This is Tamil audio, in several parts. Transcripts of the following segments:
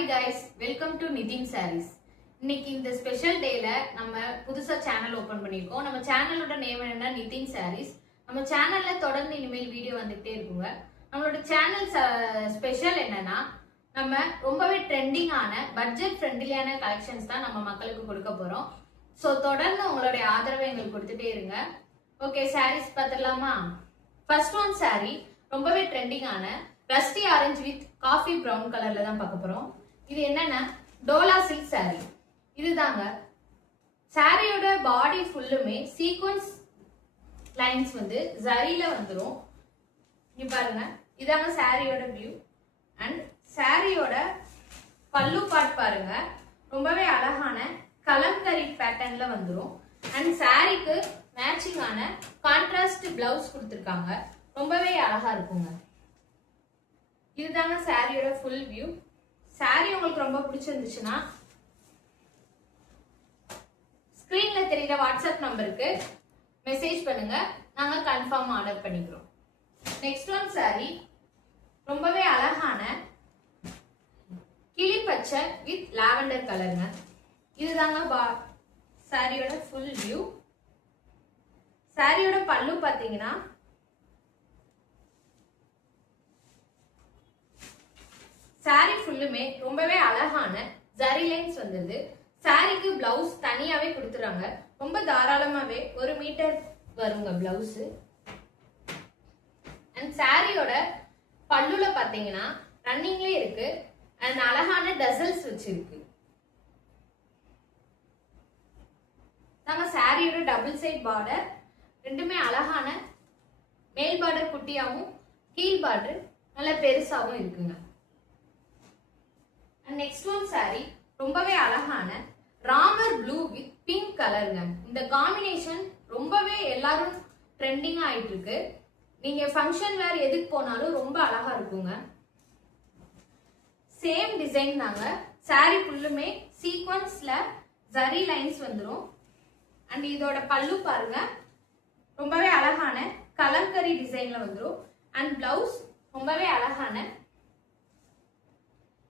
Hi guys, welcome to Nitin Sarees. இன்னைக்கு இந்த ஸ்பெஷல் டேல நம்ம புதுசா சேனல் ஓபன் பண்ணிருக்கோம். நம்ம சேனலோட நேம் என்னன்னா நிதின் சாரீஸ். நம்ம சேனல்ல தொடர்ந்து இனிமேல் வீடியோ வந்துட்டே இருக்குங்க. நம்மளோட சேனல் ஸ்பெஷல் என்னன்னா நம்ம ரொம்பவே ட்ரெண்டிங்கான பட்ஜெட் ஃப்ரெண்ட்லியான கலெக்ஷன்ஸ் தான் நம்ம மக்களுக்கு கொடுக்க போறோம். சோ தொடர்ந்து உங்களுடைய ஆதரவை எங்களுக்கு கொடுத்துட்டே இருங்க. ஓகே, சாரீஸ் பார்த்துடலாமா? ஃபர்ஸ்ட் ஒன் சாரி ரொம்பவே ட்ரெண்டிங்கான rusty orange with coffee brown கலர்ல தான் பார்க்க போறோம். இது என்னன்னா டோலா சில்க் சாரி. இதுதாங்க சாரியோட பாடி ஃபுல்லுமே சீக்வன்ஸ் லைன்ஸ் வந்து ஜரியில வந்துரும். இங்க பாருங்க, இதாங்க சாரியோட வியூ. அண்ட் சாரியோட பல்லு பார்ட் பாருங்க, ரொம்பவே அழகான கலம்கரி பேட்டர்ன்ல வந்துரும். அண்ட் சாரிக்கு மேட்சிங்கான கான்ட்ராஸ்ட் பிளவுஸ் கொடுத்துருக்காங்க. ரொம்பவே அழகா இருக்குங்க. இதுதாங்க சாரியோட ஃபுல் வியூ. சாரி உங்களுக்கு ரொம்ப பிடிச்சிருந்துச்சுன்னா ஸ்கிரீன்ல தெரியுற வாட்ஸ்அப் நம்பருக்கு மெசேஜ் பண்ணுங்க, நாங்க கன்ஃபார்ம் ஆர்டர் பண்ணிக்கிறோம். நெக்ஸ்ட் ஒன் சாரி ரொம்பவே அழகான கிளி பச்சை வித் லாவெண்டர் கலருங்க. இதுதாங்க சாரியோட ஃபுல் வியூ. சாரியோட பல்லு பாத்தீங்கன்னா சாரி ஃபுல்லுமே ரொம்பவே அழகான ஜரி லைன்ஸ் வந்தது. சாரிக்கு பிளவுஸ் தனியாவே கொடுத்துறாங்க. ரொம்ப தாராளமாவே 1 மீட்டர் வருங்க பிளவுஸ். அண்ட் சாரியோட பல்லுல பாத்தீங்கன்னா ரன்னிங்ல இருக்கு. அண்ட் அழகான டசல்ஸ் வச்சிருக்கு. நாங்க சாரியோட டபுள் சைட் பார்டர் ரெண்டுமே அழகான மேல் பார்டர் குட்டியாவும் கீழ் பார்டர் நல்ல பெருசாவும் இருக்குங்க. நெக்ஸ்ட் ஒன் சாரி ரொம்பவே அழகான ராமர் ப்ளூ வித் பிங்க் கலருங்க. இந்த காம்பினேஷன் ரொம்பவே எல்லாரும் ட்ரெண்டிங்கா ஆயிட்டு இருக்கு. நீங்க ஃபங்க்ஷன் வேர் எதுக்கு போனாலும் ரொம்ப அழகா இருக்குங்க. சேம் டிசைன் தாங்க. சாரி ஃபுல்லுமே சீக்வன்ஸ்ல ஜரி லைன்ஸ் வந்துரும். அண்ட் இதோட பல்லு பாருங்க, ரொம்பவே அழகான கலம்கரி டிசைன்ல வந்துரும். அண்ட் பிளவுஸ் ரொம்பவே அழகான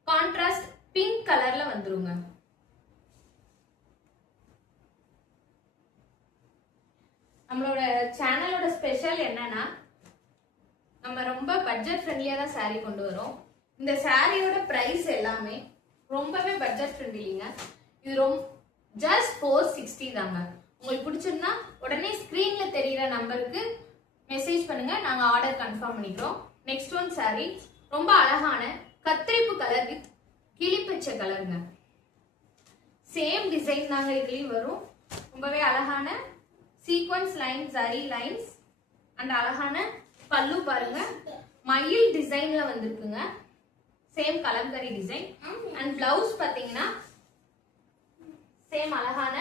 கான்ட்ராஸ்ட் பிங்க் கலர்ல வந்துருங்க. நம்மளோட சேனலோட ஸ்பெஷல் என்னன்னா நம்ம ரொம்ப பட்ஜெட் ஃப்ரெண்ட்லியா தான் சாரி கொண்டு வரோம். இந்த சாரியோட பிரைஸ் எல்லாமே ரொம்பவே பட்ஜெட் ஃப்ரெண்ட்லிங்க. இது ஜஸ்ட் 460 தாங்க. உங்களுக்கு பிடிச்சிருந்தா உடனே ஸ்கிரீன்ல தெரியுற நம்பருக்கு மெசேஜ் பண்ணுங்க, நாங்க ஆர்டர் கன்ஃபார்ம் பண்ணிக்கிறோம். நெக்ஸ்ட் ஒன் சாரி ரொம்ப அழகான கத்திரிப்பு கலர் வித் கிளிப்பச்சை கலருங்க. சேம் டிசைன் தாங்க இதுலயும் வரும். ரொம்பவே அழகான sequence line zari lines and அழகான பல்லு பாருங்க, மயில் டிசைன்ல வந்திருக்குங்க. Same kalamkari design. And blouse பாத்தீங்கன்னா சேம் அழகான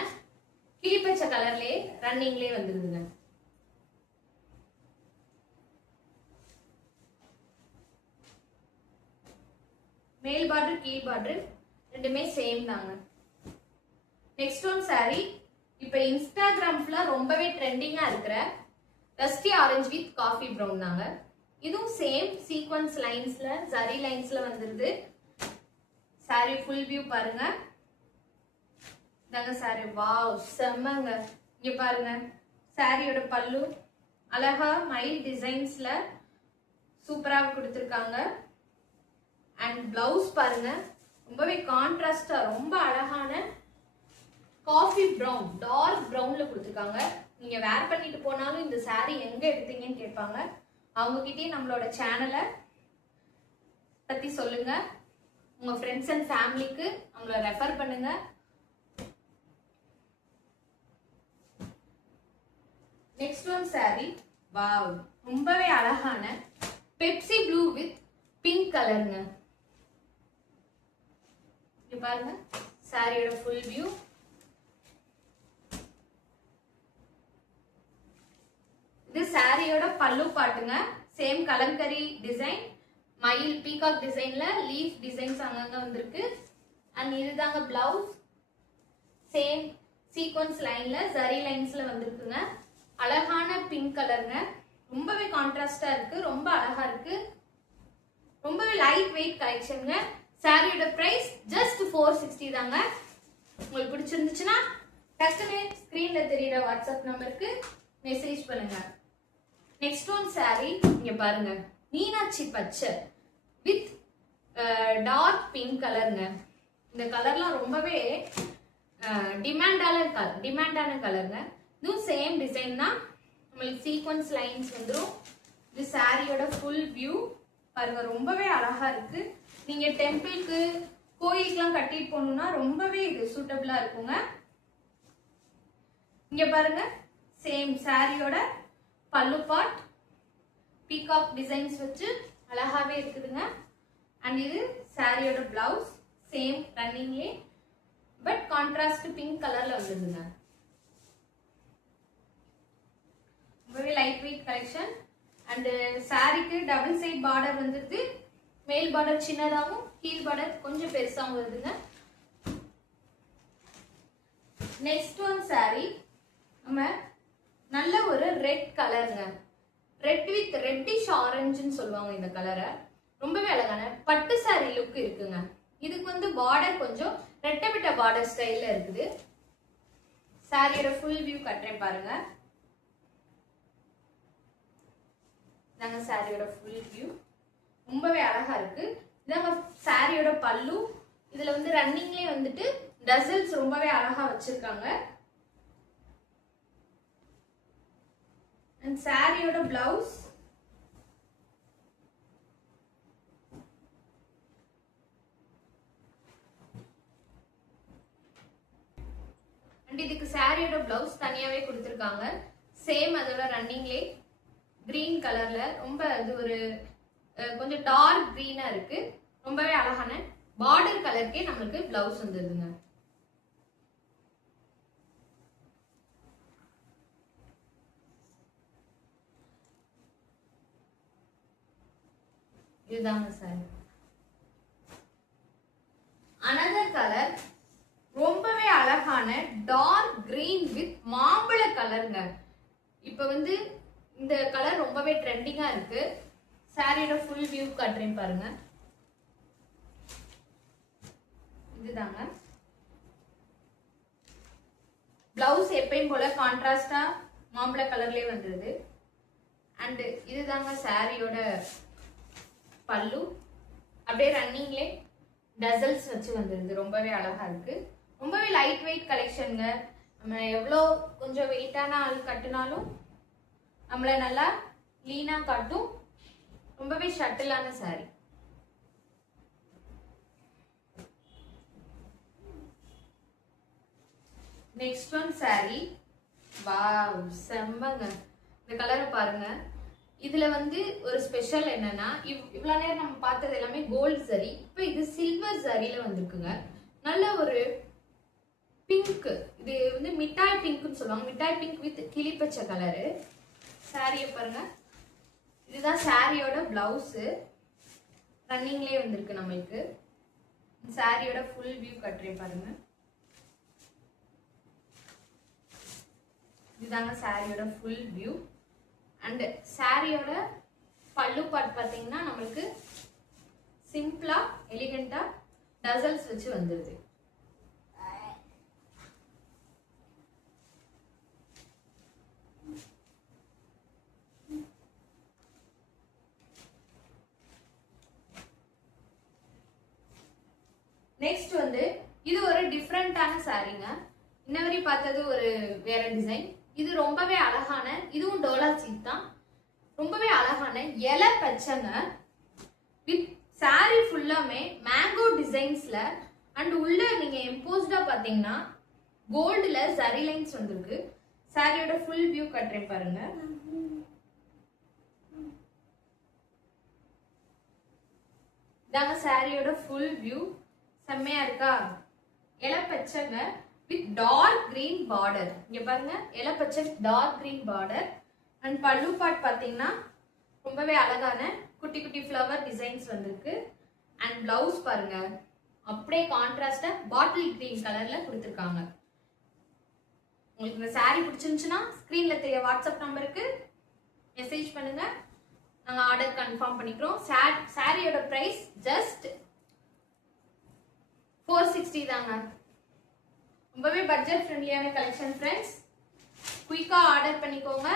கிளிப்பச்சை கலர்லயே ரன்னிங்லயே வந்துருதுங்க. மேல் பார்டர் கீழ் பார்டர் ரெண்டுமே சேம் தாங்க. நெக்ஸ்ட் ஒன் சாரி இப்ப இன்ஸ்டாகிராம்ல ரொம்பவே ட்ரெண்டிங்கா இருக்கிற Rusty orange with coffee brown தாங்க. இதுவும் சேம் சீக்வன்ஸ் லைன்ஸ்ல ஜரி லைன்ஸ்ல வந்துருது. சாரி ஃபுல் வியூ பாருங்க. இதாங்க சாரி. வாவ், செம்மங்க. இங்க பாருங்க, சாரியோட பல்லு அழகா மயில் டிசைன்ஸ்ல சூப்பரா கொடுத்திருக்காங்க. அண்ட் பிளவுஸ் பாருங்க, ரொம்பவே கான்ட்ராஸ்டா ரொம்ப அழகான காஃபி பிரவுன் டார்க் பிரவுன்ல கொடுத்துருக்காங்க. நீங்க வேர் பண்ணிட்டு போனாலும் இந்த சாரி எங்க எடுத்தீங்கன்னு கேட்பாங்க. அவங்க கிட்டே நம்மளோட சேனலை பத்தி சொல்லுங்க. உங்க ஃப்ரெண்ட்ஸ் அண்ட் ஃபேமிலிக்கு நம்மள ரெஃபர் பண்ணுங்க. நெக்ஸ்ட் ஒன் சாரி வாவ், ரொம்பவே அழகான பெப்சி ப்ளூ வித் பிங்க் கலருங்க. பாருங்க சாரியோட ஃபுல் வியூ. இது சாரியோட பல்லு பாட்டுங்க. சேம் கலம்கரி டிசைன், மயில் பீகாக் டிசைன்ல லீஃப் டிசைன்ஸ் அங்கங்க வந்திருக்கு. அண்ட் இதுதாங்க பிளவுஸ். சேம் சீக்வன்ஸ் லைன்ல ஜரி லைன்ஸ்ல வந்திருக்குங்க. அழகான பிங்க் கலருங்க. ரொம்பவே கான்ட்ராஸ்டா இருக்கு, ரொம்ப அழகா இருக்கு. ரொம்பவே லைட் வெயிட் கலெக்ஷனுங்க. சாரியோட பிரைஸ் ஜஸ்ட் 460 தாங்க. உங்களுக்கு பிடிச்சிருந்துச்சுன்னா டக்குனு ஸ்கிரீன்ல தெரியுற வாட்ஸ்அப் நம்பருக்கு மெசேஜ் பண்ணுங்க. நெக்ஸ்ட் ஒன் சாரி இங்க பாருங்க, மீனாட்சி பச்சை வித் டார்க் பிங்க் கலருங்க. இந்த கலர்லாம் ரொம்பவே டிமாண்டான கலருங்க. இதுவும் சேம் டிசைன் தான், நம்மளுக்கு சீக்வன்ஸ் லைன்ஸ் வந்துடும். இது சாரியோட ஃபுல் வியூ பாருங்க, ரொம்பவே அழகா இருக்கு. நீங்க டெம்பிளுக்கு கோயிலுக்குலாம் கட்டிட்டு போகணும்னா ரொம்பவே இது சூட்டபிளா இருக்குங்க. இங்க பாருங்க, சேம் சாரியோட பல்லு பார்ட் பீகாக் டிசைன்ஸ் வச்சு அழகாவே இருக்குதுங்க. அண்ட் இது சாரியோட பிளவுஸ் சேம் ரன்னிங்லே பட் கான்ட்ராஸ்ட் பிங்க் கலர்ல வந்துருதுங்க. ரொம்பவே லைட் வெயிட் கலெக்ஷன். அண்ட் சாரிக்கு டபுள் சைட் பார்டர் வந்துருது. மேல் பார்டர் சின்னதாகவும் கீழ் பார்டர் கொஞ்சம் பெருசாகவும் வருதுங்க. நெக்ஸ்ட் ஒன் சாரி நம்ம நல்ல ஒரு ரெட் கலருங்க. ரெட் வித் ரெட்டிஷ் ஆரஞ்சுன்னு சொல்லுவாங்க இந்த கலரை. ரொம்பவே அழகான பட்டு சாரி லுக் இருக்குங்க. இதுக்கு வந்து பார்டர் கொஞ்சம் ரெட்டை பார்டர் ஸ்டைல்ல இருக்குது. சாரியோட ஃபுல் வியூ கட்டுறேன் பாருங்க. இதாங்க சாரியோட ஃபுல் வியூ, ரொம்பவே அழகா இருக்கு. இதாங்க சாரியோட பல்லு. இதுல வந்து ரன்னிங்லயே வந்துட்டு டசல்ஸ் ரொம்பவே அழகா வச்சிருக்காங்க. அண்ட் சாரியோட பிளவுஸ் அண்ட் இதுக்கு சாரியோட பிளவுஸ் தனியாவே கொடுத்திருக்காங்க. சேம் அதோட ரன்னிங்லே கிரீன் கலர்ல ரொம்ப அது ஒரு கொஞ்சம் டார்க் கிரீனா இருக்கு. ரொம்பவே அழகான பார்டர் கலருக்கே நம்மளுக்கு பிளவுஸ் வந்துருதுங்க. இதுதாங்க சார். அனதர் கலர் ரொம்பவே அழகான டார்க் கிரீன் வித் மாம்பழ கலருங்க. இப்ப வந்து இந்த கலர் ரொம்பவே ட்ரெண்டிங்கா இருக்கு. சாரியோட ஃபுல் வியூ காட்டுறேன் பாருங்க. இதுதாங்க பிளவுஸ் எப்பயும் போல கான்ட்ராஸ்டா மாம்பழ கலர்லயே வந்துருது. அண்ட் இதுதாங்க சாரியோட பல்லு. அப்படியே ரன்னிங்லே டசல்ஸ் வச்சு வந்துருது. ரொம்பவே அழகா இருக்கு. ரொம்பவே லைட் வெயிட் கலெக்ஷனுங்க. நம்ம எவ்வளோ கொஞ்சம் வெயிட்டான ஆள் கட்டினாலும் நம்மள நல்லா லீனா காட்டும். ரொம்பவே ஷட்டிலான sari. Next one sari. Wow, செம்மங்க. இந்த கலரை பாருங்க. இதுல வந்து ஒரு ஸ்பெஷல் என்னன்னா, இவ்வளவு நேரம் நம்ம பார்த்தது எல்லாமே கோல்டு சரி, இப்ப இது சில்வர் சரியில வந்திருக்குங்க. நல்ல ஒரு பிங்க், இது வந்து மிட்டாய் பிங்க்னு சொல்லுவாங்க. மிட்டாய் பிங்க் வித் கிளிப்பச்சை கலரு. சாரியை பாருங்க. இதுதான் சாரியோட பிளவுஸ். ரன்னிங்லேயே வந்திருக்கு நம்மளுக்கு. சாரியோட ஃபுல் வியூ கட்டுறேன் பாருங்க. இதுதாங்க சாரியோட ஃபுல் வியூ. அண்ட் சாரியோட பல்லு பார்ட் பார்த்தீங்கன்னா நம்மளுக்கு சிம்பிளா எலிகண்டா டசல்ஸ் வச்சு வந்துருது. நெக்ஸ்ட் வந்து இது ஒரு டிஃப்ரெண்டான சாரீங்க. இன்னவரை பார்த்தது ஒரு வேற டிசைன். இது ரொம்பவே அழகான, இதுவும் டோலா சீட் தான். ரொம்பவே அழகான இலை பச்சைங்க. வித் சாரி ஃபுல்லாமே மேங்கோ டிசைன்ஸ்ல அண்ட் உள்ள நீங்க எம்போஸ்டா பாத்தீங்கன்னா கோல்டுல சரி லைன்ஸ் வந்திருக்கு. சாரியோட ஃபுல் வியூ கட்டுறேன் பாருங்க. இதாங்க சாரியோட ஃபுல் வியூ. செம்மையா இருக்கா? இலப்பச்சைங்க வித் டார்க் கிரீன் பார்டர். இங்க பாருங்க, இலப்பச்சை டார்க் கிரீன் பார்டர். அண்ட் பல்லு பார்ட் பாத்தீங்கன்னா ரொம்பவே அழகான குட்டி குட்டி ஃப்ளவர் டிசைன்ஸ் வந்திருக்கு. அண்ட் பிளவுஸ் பாருங்க, அப்படியே கான்ட்ராஸ்டா பாட்டில் கிரீன் கலர்ல கொடுத்துருக்காங்க. உங்களுக்கு இந்த சாரி பிடிச்சிருந்துச்சுன்னா ஸ்கிரீன்ல தெரிய வாட்ஸ்அப் நம்பருக்கு மெசேஜ் பண்ணுங்க. நாங்க ஆர்டர் கன்ஃபார்ம் பண்ணிக்கிறோம். சாரியோட பிரைஸ் ஜஸ்ட் 460 தாங்க. ரொம்பவே பட்ஜெட் ஃப்ரெண்ட்லியான கலெக்ஷன் ஃப்ரெண்ட்ஸ். குயிக்கா ஆர்டர் பண்ணிக்கோங்க.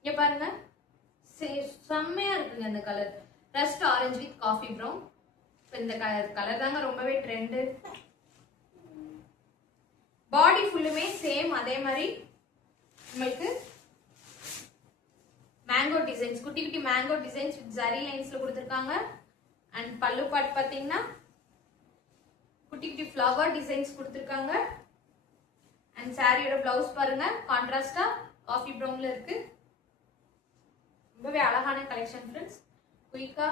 இங்க பாருங்க, செம்மையா இருக்குங்க இந்த colour. Rust orange with coffee brown. இந்த கலர் தாங்க ரொம்பவே ட்ரெண்டு. பாடி ஃபுல்லுமே சேம் அதே மாதிரி உங்களுக்கு மேங்கோ டிசைன்ஸ், குட்டி குட்டி மேங்கோ டிசைன்ஸ் வித் ஜரி லைன்ஸ்ல கொடுத்துருக்காங்க. அண்ட் பல்லு பார்ட் பாத்தீங்கன்னா குட்டி குட்டி ஃப்ளவர் டிசைன்ஸ் கொடுத்துருக்காங்க. அண்ட் சாரியோட பிளவுஸ் பாருங்க, கான்ட்ராஸ்டா காஃபி ப்ரௌன்ல இருக்கு. ரொம்பவே அழகான கலெக்ஷன் ஃப்ரெண்ட்ஸ். குயிக்கா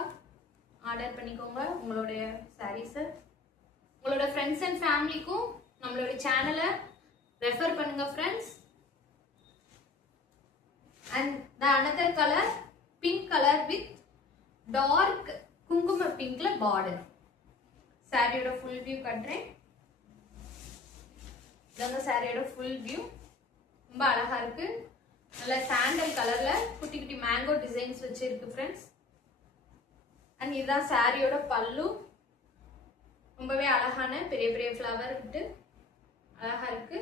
ஆர்டர் பண்ணிக்கோங்க உங்களுடைய சாரீஸ். உங்களோட ஃப்ரெண்ட்ஸ் அண்ட் ஃபேமிலிக்கும் நம்மளோட சேனலை ரெஃபர் பண்ணுங்க friends. And the another color pink color with dark குங்கும பிங்க்ல பார்டர். சாரியோட ஃபுல் வியூ கட்டுறேன். இதாங்க சாரியோட ஃபுல் வியூ. ரொம்ப அழகா இருக்கு. நல்ல சாண்டல் கலர்ல குட்டி குட்டி மேங்கோ டிசைன்ஸ் வச்சிருக்கு ஃப்ரெண்ட்ஸ். அண்ட் இதுதான் சாரியோட பல்லு. ரொம்பவே அழகான பெரிய பெரிய ஃப்ளவர் விட்டு அழகா இருக்கு.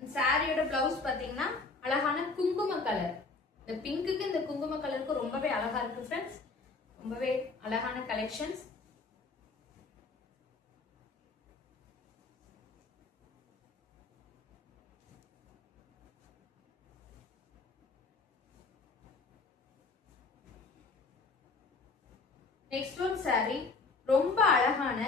சாரியோட பிளவுஸ் பாத்தீங்கன்னா அழகான குங்கும கலர். இந்த பிங்க்குக்கு இந்த குங்கும கலருக்கு ரொம்பவே அழகா இருக்கு ஃப்ரெண்ட்ஸ். ரொம்பவே அழகான கலெக்ஷன்ஸ். நெக்ஸ்ட் ஒன் சாரி ரொம்ப அழகான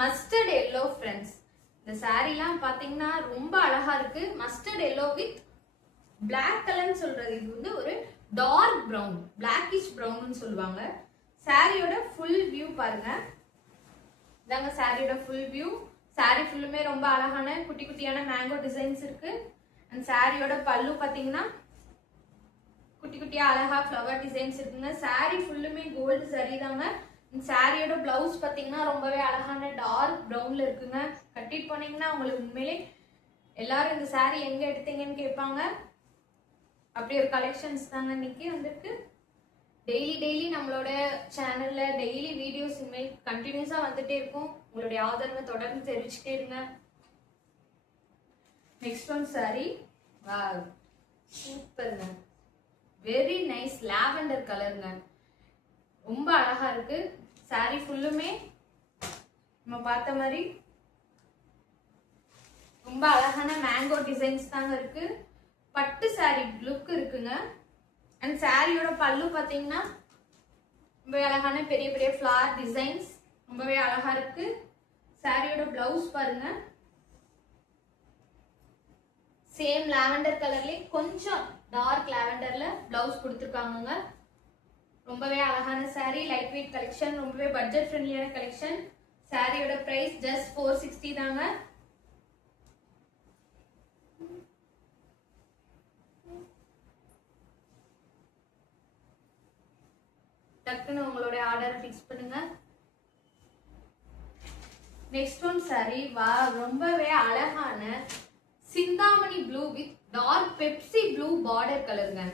மஸ்டர்ட் எல்லோ ஃப்ரெண்ட்ஸ். இந்த சாரிலாம் பாத்தீங்கன்னா ரொம்ப அழகா இருக்கு. மஸ்டர்ட் எல்லோ வித் பிளாக் கலர்னு சொல்றது. இது வந்து ஒரு டார்க் பிரவுன், பிளாக்கிஷ் பிரவுன் சொல்லுவாங்க. சாரியோட ஃபுல் வியூ பாருங்க. இதாங்க சாரியோட ஃபுல் வியூ. சாரி ஃபுல்லுமே ரொம்ப அழகான குட்டி குட்டியான மேங்கோ டிசைன்ஸ் இருக்கு. அண்ட் சாரியோட பல்லு பாத்தீங்கன்னா குட்டி குட்டியா அழகா ஃப்ளவர் டிசைன்ஸ் இருக்குங்க. சாரி ஃபுல்லுமே கோல்டு சரி தாங்க. சாரியோட பிளவுஸ் பாத்தீங்கன்னா ரொம்பவே அழகான டார்க் பிரவுன்ல இருக்குங்க. கட்டிட்டு போனீங்கன்னா உங்களுக்கு உண்மையிலே எல்லாரும் இந்த சாரி எங்க எடுத்தீங்கன்னு கேட்பாங்க. அப்படி ஒரு கலெக்ஷன்ஸ் தாங்க இன்னைக்கு வந்திருக்கு. டெய்லி நம்மளோட சேனல்ல டெய்லி வீடியோஸ் இனிமேல் கண்டினியூஸா வந்துட்டே இருக்கும். உங்களுடைய ஆதரவை தொடர்ந்து தெரிவிச்சுட்டே இருங்க. நெக்ஸ்ட் ஒன் சாரி, வாவ் சூப்பர்ங்க, வெரி நைஸ் லாவெண்டர் கலருங்க. ரொம்ப அழகா இருக்கு. சாரி ஃபுல்லுமே நம்ம பார்த்த மாதிரி ரொம்ப அழகான மேங்கோ டிசைன்ஸ் தாங்க இருக்கு. பட்டு சாரி லுக் இருக்குங்க. அண்ட் சாரியோட பல்லு பாத்தீங்கன்னா ரொம்ப அழகான பெரிய பெரிய ஃபிளவர் டிசைன்ஸ் ரொம்பவே அழகா இருக்கு. சாரியோட பிளவுஸ் பாருங்க, சேம் லாவெண்டர் கலர்ல கொஞ்சம் டார்க் லாவெண்டர்ல பிளவுஸ் கொடுத்துருக்காங்க. ரொம்பவே அழகான சாரி, லைட் வெயிட் கலெக்ஷன், ரொம்பவே பட்ஜெட் ஃப்ரெண்ட்லியான கலெக்ஷன். சாரியோட பிரைஸ் ஜஸ்ட் 460 தாங்க. டக்குன்னு உங்களுடைய ஆர்டர் ஃபிக்ஸ் பண்ணுங்க. நெக்ஸ்ட் ஒன் சாரி, வா ரொம்பவே அழகான Chintamani blue with dark Pepsi blue border கலருங்க.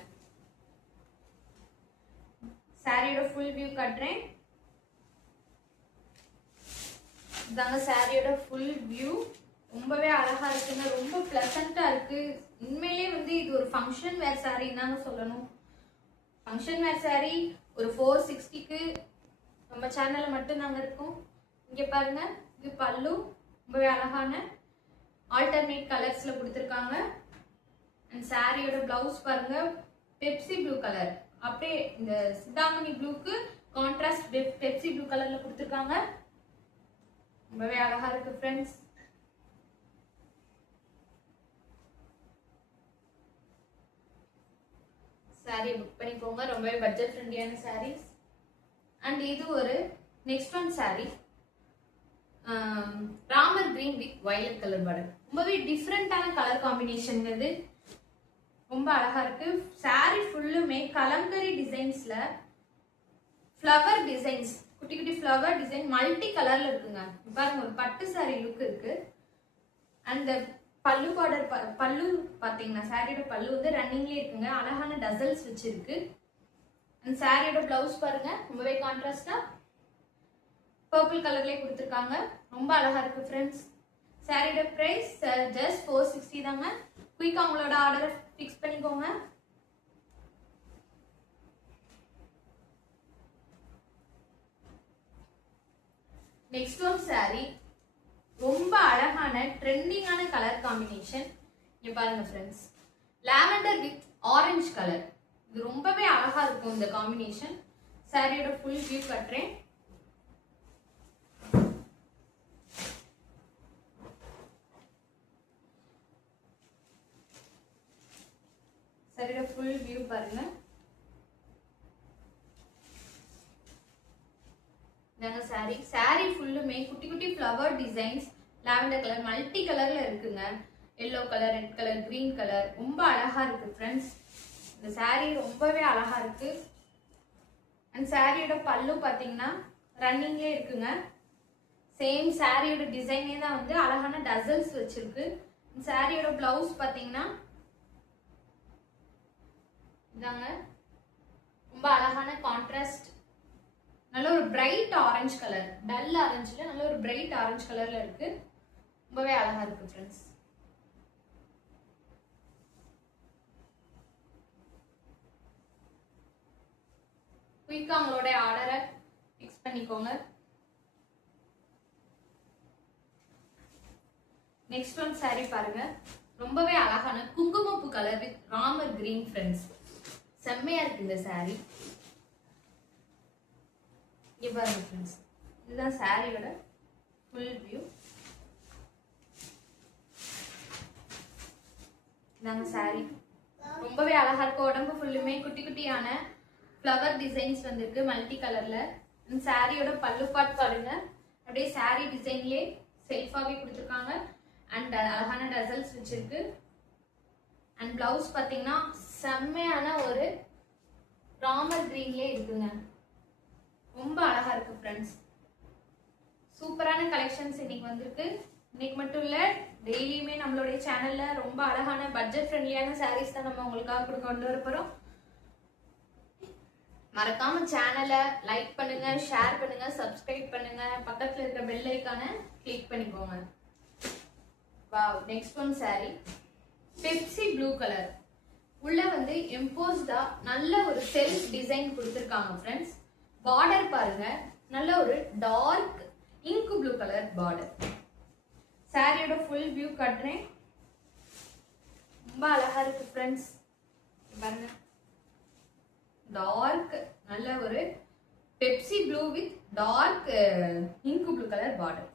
சாரியோட ஃபுல் வியூ கட்டுறேன். இதாங்க சாரியோட ஃபுல் வியூ. ரொம்பவே அழகா இருக்குங்க. ரொம்ப பிளசண்டா இருக்கு. உண்மையிலே வந்து இது ஒரு ஃபங்க்ஷன் வேர் சாரி தாங்க சொல்லணும். ஃபங்க்ஷன் வேர் சாரி ஒரு 460க்கு நம்ம சேனல்ல மட்டும் தாங்க இருக்கும். இங்க பாருங்க, இது பல்லு ரொம்பவே அழகான ஆல்டர்னேட் கலர்ஸ்ல கொடுத்துருக்காங்க. அண்ட் சாரியோட பிளவுஸ் பாருங்க, பெப்சி ப்ளூ கலர். அப்படியே இந்த சிந்தாமணி ப்ளூக்கு கான்ட்ராஸ்ட் பெப்சி ப்ளூ கலர்ல கொடுத்துருக்காங்க. ரொம்பவே அழகா இருக்கு ஃப்ரெண்ட்ஸ். சாரி புக் பண்ணிக்கோங்க. ரொம்பவே பட்ஜெட் ஃப்ரெண்ட்லியான சாரீஸ். அண்ட் இது ஒரு next one sorry, Ramar green with violet colour border. ரொம்பவே டிஃப்ரெண்டான கலர் காம்பினேஷன். இது ரொம்ப அழகா இருக்கு. சாரி ஃபுல்லுமே கலம்கரி டிசைன்ஸ்ல ஃப்ளவர் டிசைன்ஸ், குட்டி குட்டி ஃப்ளவர் டிசைன் மல்டி கலர்ல இருக்குங்க. பாருங்க, ஒரு பட்டு சாரி லுக் இருக்கு. அந்த பல்லு பார்டர் பல்லு பாத்தீங்கன்னா சாரியோட பல்லு வந்து ரன்னிங்லயே இருக்குங்க. அழகான டசல்ஸ் வச்சிருக்கு. அந்த சாரியோட பிளவுஸ் பாருங்க, ரொம்பவே கான்ட்ராஸ்டா பர்பிள் கலர்லயே கொடுத்துருக்காங்க. ரொம்ப அழகா இருக்கு ஃப்ரெண்ட்ஸ். சாரியோட பிரைஸ் ஜஸ்ட் 460 தாங்க. குயிக்கா உங்களோட ஆர்டரை ஃபிக்ஸ் பண்ணிக்கோங்க. நெக்ஸ்ட் ஒன் சாரி ரொம்ப அழகான ட்ரெண்டிங்கான கலர் காம்பினேஷன். இங்க பாருங்க friends, lavender with orange colour. இது ரொம்பவே அழகா இருக்கும் இந்த காம்பினேஷன். சாரியோட ஃபுல் வியூ கட்டுறேன். சாரியோட ஃபுல் வியூ பாருங்க. இதாங்க சாரி. சாரி ஃபுல்லுமே குட்டி குட்டி flower designs, lavender colour, multi கலர்ல இருக்குங்க. Yellow colour, red colour, green colour. ரொம்ப அழகா இருக்கு ஃப்ரெண்ட்ஸ். இந்த சாரி ரொம்பவே அழகா இருக்கு. அண்ட் சாரியோட பல்லு பாத்தீங்கன்னா ரன்னிங்லேயே இருக்குங்க. சேம் சாரியோட டிசைனே தான் வந்து அழகான டசல்ஸ் வச்சிருக்கு. சாரியோட பிளவுஸ் பாத்தீங்கன்னா இதாங்க, ரொம்ப அழகான கான்ட்ராஸ்ட், நல்ல ஒரு பிரைட் ஆரஞ்சு கலர், டல் ஆரஞ்சுல நல்ல ஒரு பிரைட் ஆரஞ்சு கலர்ல இருக்கு. ரொம்பவே அழகா இருக்கு ஃப்ரெண்ட்ஸ். குயிக்கா உங்களோட ஆர்டரை ஃபிக்ஸ் பண்ணிக்கோங்க. நெக்ஸ்ட் ஒன் சாரி பாருங்க. ரொம்பவே அழகான குங்குமப்பூ colour with Ramar green friends. செம்மையா இருக்கு இந்த சாரி. இங்க பாருங்க ஃப்ரெண்ட்ஸ், இதுதான் சாரியோட ஃபுல் வியூ. இதாங்க சாரி. ரொம்பவே அழகா இருக்கு. உடம்பு ஃபுல்லுமே குட்டி குட்டியான ஃப்ளவர் டிசைன்ஸ் வந்திருக்கு மல்டி கலர்ல. சாரியோட பல்லு பார்ட் பாருங்க, அப்படியே சாரி டிசைன்லயே செல்ஃபாவே கொடுத்துருக்காங்க. அண்ட் அழகான டசல்ஸ் வச்சிருக்கு. அண்ட் பிளவுஸ் பாத்தீங்கன்னா செம்மையான ஒரு ராமர் கிரீன்லயே இருக்குங்க. ரொம்ப அழகா இருக்கு ஃப்ரெண்ட்ஸ். சூப்பரான கலெக்ஷன்ஸ் இன்னைக்கு வந்திருக்கு. இன்னைக்கு மட்டும் இல்ல, டெய்லியுமே நம்மளுடைய சேனல்ல ரொம்ப அழகான பட்ஜெட் ஃப்ரெண்ட்லியான சாரீஸ் தான் நம்ம உங்களுக்காக கொண்டு வர போறோம். மறக்காம சேனலை லைக் பண்ணுங்க, ஷேர் பண்ணுங்க, சப்ஸ்கிரைப் பண்ணுங்க, பக்கத்துல இருக்க பெல் ஐகானை கிளிக் பண்ணிக்கோங்க. Wow, next one sari Pepsi blue colour. உள்ள வந்து எம்போஸ்டா நல்ல ஒரு செல்ஃப் டிசைன் கொடுத்துருக்காங்க ஃப்ரெண்ட்ஸ். பார்டர் பாருங்க, நல்ல ஒரு dark ink blue colour border. சாரியோட ஃபுல் வியூ கட்டுறேன். ரொம்ப அழகா இருக்கு ஃப்ரெண்ட்ஸ். பாருங்க, டார்க் நல்ல ஒரு Pepsi blue with dark ink blue colour border.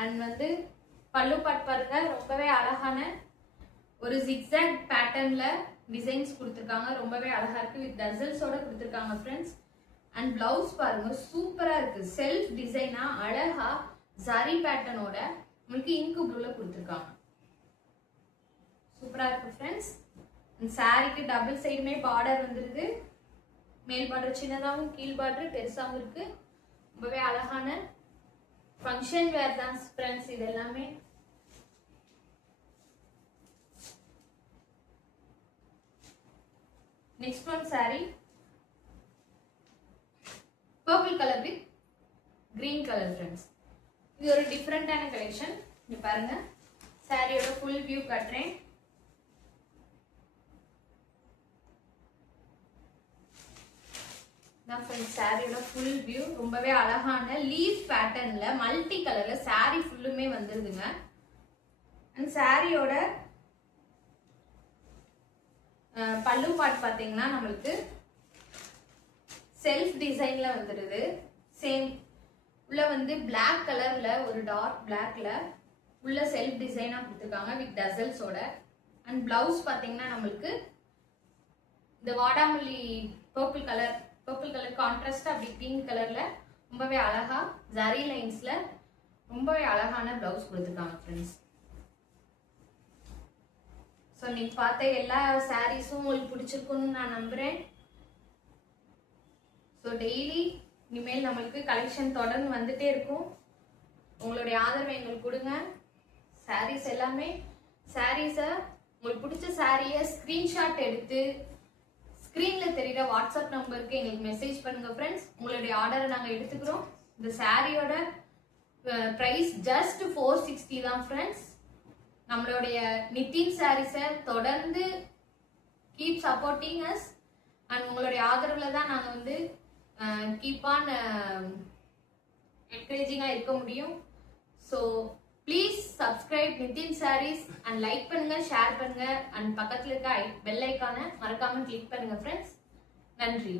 And வந்து பல்லு பார்ட் பாருங்க, ரொம்பவே அழகான ஒரு ஜிக்ஸாக் பேட்டர்ன்ல டிசைன்ஸ் கொடுத்துருக்காங்க. ரொம்பவே அழகா இருக்கு. வித் டசல்ஸோட கொடுத்துருக்காங்க ஃப்ரெண்ட்ஸ். அண்ட் பிளவுஸ் பாருங்க, சூப்பரா இருக்கு. செல்ஃப் டிசைனா அழகா ஜரி பேட்டர்னோட உங்களுக்கு இங்க் ப்ளூல கொடுத்துருக்காங்க. சூப்பரா இருக்கு ஃப்ரெண்ட்ஸ். சாரிக்கு டபுள் சைடுமே பார்டர் வந்துருது. மேல் பார்டர் சின்னதாகவும் கீழ் பார்டர் பெருசாகவும் இருக்கு. ரொம்பவே அழகான ஃபங்க்ஷன் வேர் தான் ஃப்ரெண்ட்ஸ் இது எல்லாமே. Next one sorry purple colour with green colour friends. இது ஒரு டிஃப்ரெண்டான கலெக்ஷன். இங்க பாருங்க, சாரியோட ஃபுல் வியூ கட்டுறேன். சாரியோட ஃபுல் வியூ ரொம்பவே அழகான லீஃப் பேட்டர்ன்ல மல்டி கலர்ல சாரி ஃபுல்லுமே வந்துருதுங்க. அண்ட் சாரியோட பல்லு பார்ட் பாத்தீங்கன்னா நம்மளுக்கு செல்ஃப் டிசைன்ல வந்துருது. சேம் உள்ள வந்து பிளாக் கலர்ல ஒரு டார்க் பிளாக்ல உள்ள செல்ஃப் டிசைனா கொடுத்துருக்காங்க வித் டசல்ஸோட. அண்ட் பிளவுஸ் பாத்தீங்கன்னா நம்மளுக்கு இந்த வாடாமல்லி பர்பிள் கலர் கான்ட்ராஸ்ட் அப்படி கிரீன் கலர்ல ரொம்பவே அழகா ஜரி லைன்ஸ்ல ரொம்பவே அழகான பிளவுஸ் கொடுத்துருக்காங்க ஃப்ரெண்ட்ஸ். ஸோ நீங்க பார்த்த எல்லா சாரீஸும் உங்களுக்கு பிடிச்சிருக்குன்னு நான் நம்புறேன். ஸோ டெய்லி இனிமேல் நம்மளுக்கு கலெக்ஷன் தொடர்ந்து வந்துட்டே இருக்கும். உங்களுடைய ஆதரவை எங்களுக்கு கொடுங்க. சாரீஸ் எல்லாமே சாரீஸை உங்களுக்கு பிடிச்ச சாரியை ஸ்கிரீன்ஷாட் எடுத்து ஸ்கிரீன்ல தெரியுற வாட்ஸ்அப் நம்பருக்கு எங்களுக்கு மெசேஜ் பண்ணுங்க ஃப்ரெண்ட்ஸ். உங்களுடைய ஆர்டரை நாங்க எடுத்துக்கிறோம். இந்த சாரியோட பிரைஸ் ஜஸ்ட் 460 தான் ஃப்ரெண்ட்ஸ். நம்மளுடைய நிதின் சாரீஸை தொடர்ந்து கீப் சப்போர்ட்டிங் அஸ் அண்ட் உங்களுடைய ஆதரவுல தான் நாங்க வந்து கீப் ஆன் என்கரேஜிங்கா இருக்க முடியும். So please subscribe Nithin Sarees and like பண்ணுங்க, ஷேர் பண்ணுங்க அண்ட் பக்கத்துல இருக்க பெல் ஐக்கானை மறக்காம கிளிக் பண்ணுங்க ஃப்ரெண்ட்ஸ். நன்றி.